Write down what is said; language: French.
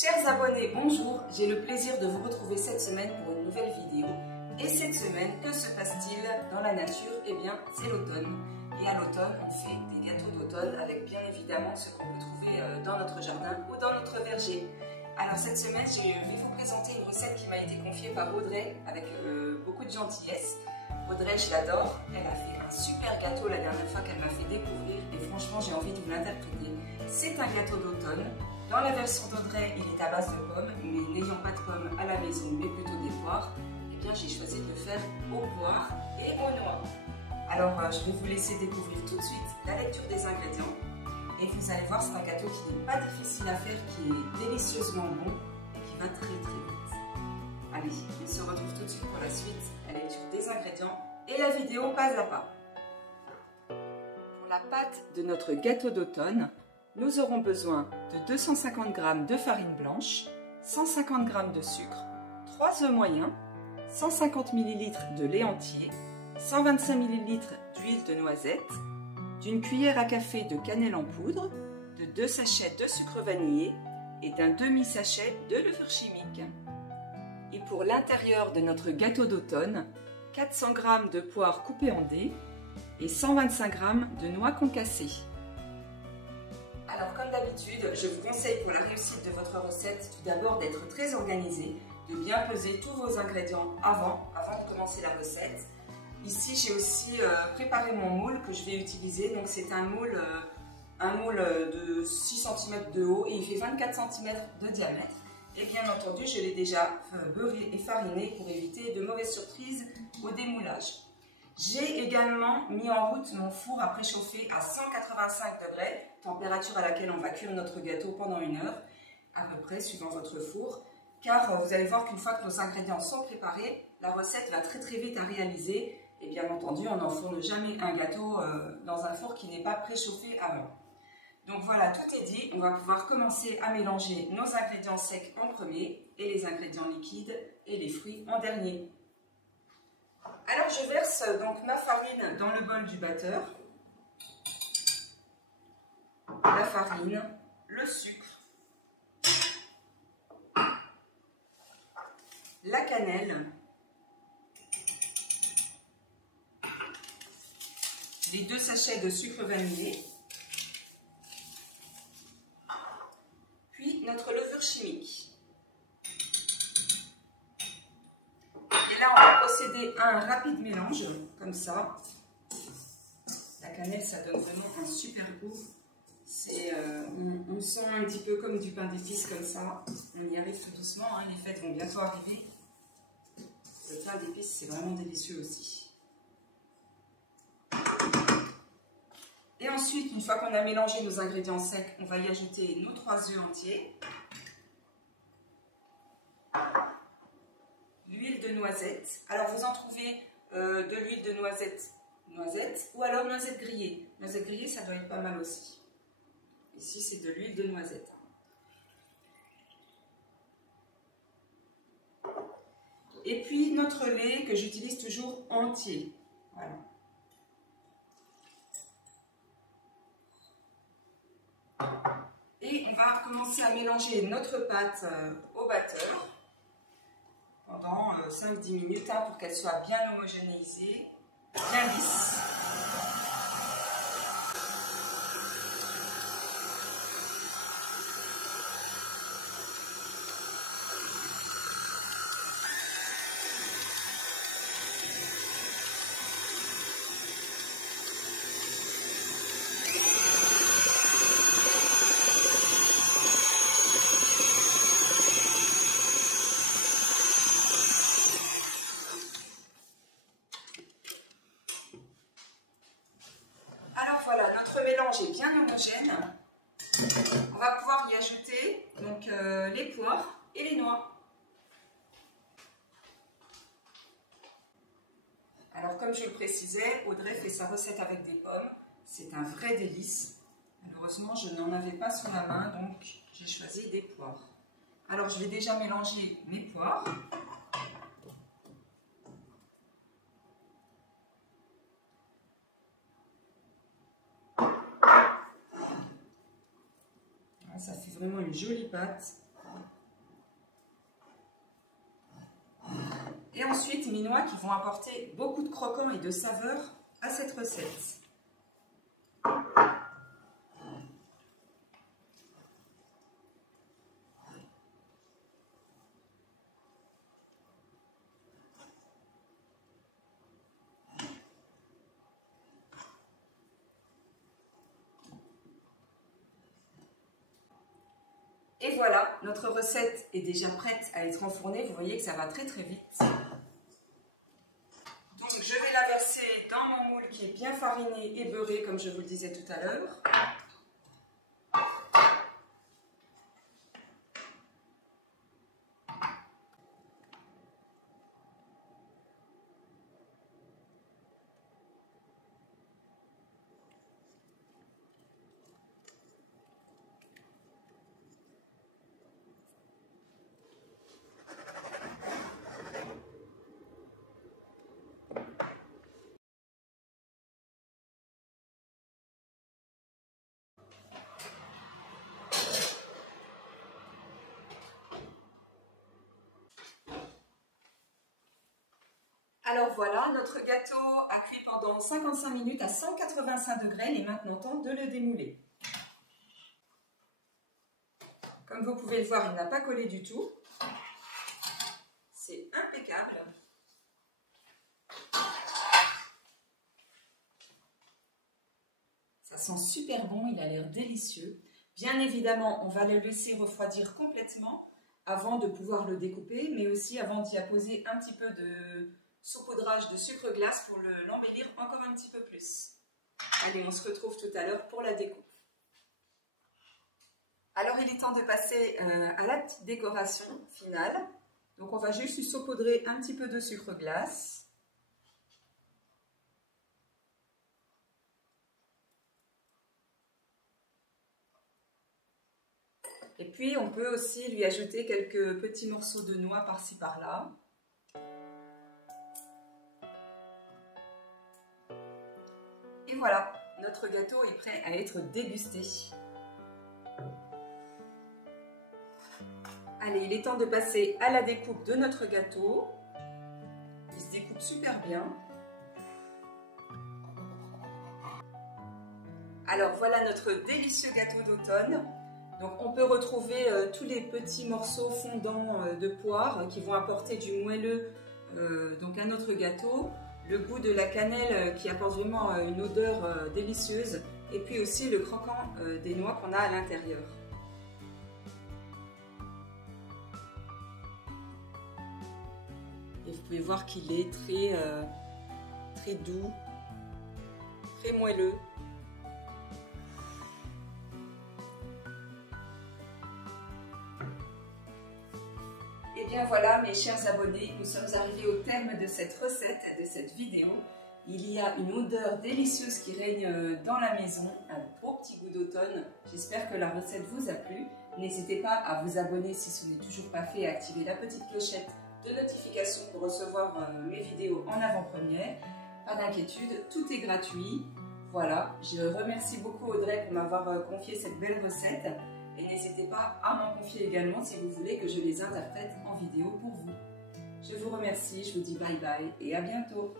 Chers abonnés, bonjour, j'ai le plaisir de vous retrouver cette semaine pour une nouvelle vidéo. Et cette semaine, que se passe-t-il dans la nature? Eh bien, c'est l'automne. Et à l'automne, on fait des gâteaux d'automne avec bien évidemment ce qu'on peut trouver dans notre jardin ou dans notre verger. Alors cette semaine, je vais vous présenter une recette qui m'a été confiée par Audrey avec beaucoup de gentillesse. Audrey, je l'adore. Elle a fait un super gâteau la dernière fois qu'elle m'a fait découvrir et franchement, j'ai envie de vous l'interpréter. C'est un gâteau d'automne. Dans la version d'Audrey, il est à base de pommes, mais n'ayant pas de pommes à la maison, mais plutôt des poires, eh bien j'ai choisi de le faire aux poires et aux noix. Alors je vais vous laisser découvrir tout de suite la lecture des ingrédients. Et vous allez voir, c'est un gâteau qui n'est pas difficile à faire, qui est délicieusement bon et qui va très très vite. Allez, on se retrouve tout de suite pour la suite, la lecture des ingrédients et la vidéo pas à pas. Pour la pâte de notre gâteau d'automne, nous aurons besoin de 250 g de farine blanche, 150 g de sucre, 3 œufs moyens, 150 ml de lait entier, 125 ml d'huile de noisette, d'une cuillère à café de cannelle en poudre, de 2 sachets de sucre vanillé et d'un demi-sachet de levure chimique. Et pour l'intérieur de notre gâteau d'automne, 400 g de poires coupées en dés et 125 g de noix concassées. Alors comme d'habitude, je vous conseille pour la réussite de votre recette tout d'abord d'être très organisé, de bien peser tous vos ingrédients avant de commencer la recette. Ici j'ai aussi préparé mon moule que je vais utiliser, donc c'est un moule de 6 cm de haut et il fait 24 cm de diamètre. Et bien entendu je l'ai déjà beurré et fariné pour éviter de mauvaises surprises au démoulage. J'ai également mis en route mon four à préchauffer à 185 degrés, température à laquelle on va cuire notre gâteau pendant 1 heure, à peu près suivant votre four, car vous allez voir qu'une fois que nos ingrédients sont préparés, la recette va très très vite à réaliser, et bien entendu on n'enfourne jamais un gâteau dans un four qui n'est pas préchauffé avant. Donc voilà, tout est dit, on va pouvoir commencer à mélanger nos ingrédients secs en premier, et les ingrédients liquides et les fruits en dernier. Alors je verse donc ma farine dans le bol du batteur, la farine, le sucre, la cannelle, les 2 sachets de sucre vanillé, puis notre levure chimique. Et là, on va procéder à un rapide mélange, comme ça. La cannelle, ça donne vraiment un super goût. On sent un petit peu comme du pain d'épices, comme ça. On y arrive tout doucement, hein, les fêtes vont bientôt arriver. Le pain d'épices, c'est vraiment délicieux aussi. Et ensuite, une fois qu'on a mélangé nos ingrédients secs, on va y ajouter nos 3 œufs entiers. L'huile de noisette. Alors vous en trouvez de l'huile de noisette ou alors noisette grillée. Noisette grillée, ça doit être pas mal aussi. Ici, c'est de l'huile de noisette. Et puis notre lait que j'utilise toujours entier. Voilà. Et on va commencer à mélanger notre pâte au batteur pendant 5-10 minutes pour qu'elle soit bien homogénéisée, bien lisse. Voilà, notre mélange est bien homogène. On va pouvoir y ajouter donc, les poires et les noix. Alors comme je le précisais, Audrey fait sa recette avec des pommes. C'est un vrai délice. Malheureusement, je n'en avais pas sous la main, donc j'ai choisi des poires. Alors je vais déjà mélanger mes poires. Ça fait vraiment une jolie pâte. Et ensuite, mes noix qui vont apporter beaucoup de croquants et de saveur à cette recette. Et voilà, notre recette est déjà prête à être enfournée. Vous voyez que ça va très très vite. Donc je vais la verser dans mon moule qui est bien fariné et beurré comme je vous le disais tout à l'heure. Alors voilà, notre gâteau a cuit pendant 55 minutes à 185 degrés. Il est maintenant temps de le démouler. Comme vous pouvez le voir, il n'a pas collé du tout. C'est impeccable. Ça sent super bon, il a l'air délicieux. Bien évidemment, on va le laisser refroidir complètement avant de pouvoir le découper, mais aussi avant d'y apposer un petit peu de saupoudrage de sucre glace pour l'embellir encore un petit peu plus. Allez, on se retrouve tout à l'heure pour la découpe. Alors, il est temps de passer à la petite décoration finale. Donc, on va juste lui saupoudrer un petit peu de sucre glace. Et puis, on peut aussi lui ajouter quelques petits morceaux de noix par-ci par-là. Et voilà, notre gâteau est prêt à être dégusté. Allez, il est temps de passer à la découpe de notre gâteau. Il se découpe super bien. Alors voilà notre délicieux gâteau d'automne. Donc on peut retrouver tous les petits morceaux fondants de poire qui vont apporter du moelleux donc à notre gâteau. Le goût de la cannelle qui apporte vraiment une odeur délicieuse. Et puis aussi le croquant des noix qu'on a à l'intérieur. Et vous pouvez voir qu'il est très doux, très moelleux. Et bien voilà mes chers abonnés, nous sommes arrivés au terme de cette recette, de cette vidéo. Il y a une odeur délicieuse qui règne dans la maison, un beau petit goût d'automne. J'espère que la recette vous a plu. N'hésitez pas à vous abonner si ce n'est toujours pas fait et à activer la petite clochette de notification pour recevoir mes vidéos en avant-première. Pas d'inquiétude, tout est gratuit. Voilà, je remercie beaucoup Audrey pour m'avoir confié cette belle recette. Et n'hésitez pas à m'en confier également si vous voulez que je les interprète en vidéo pour vous. Je vous remercie, je vous dis bye bye et à bientôt.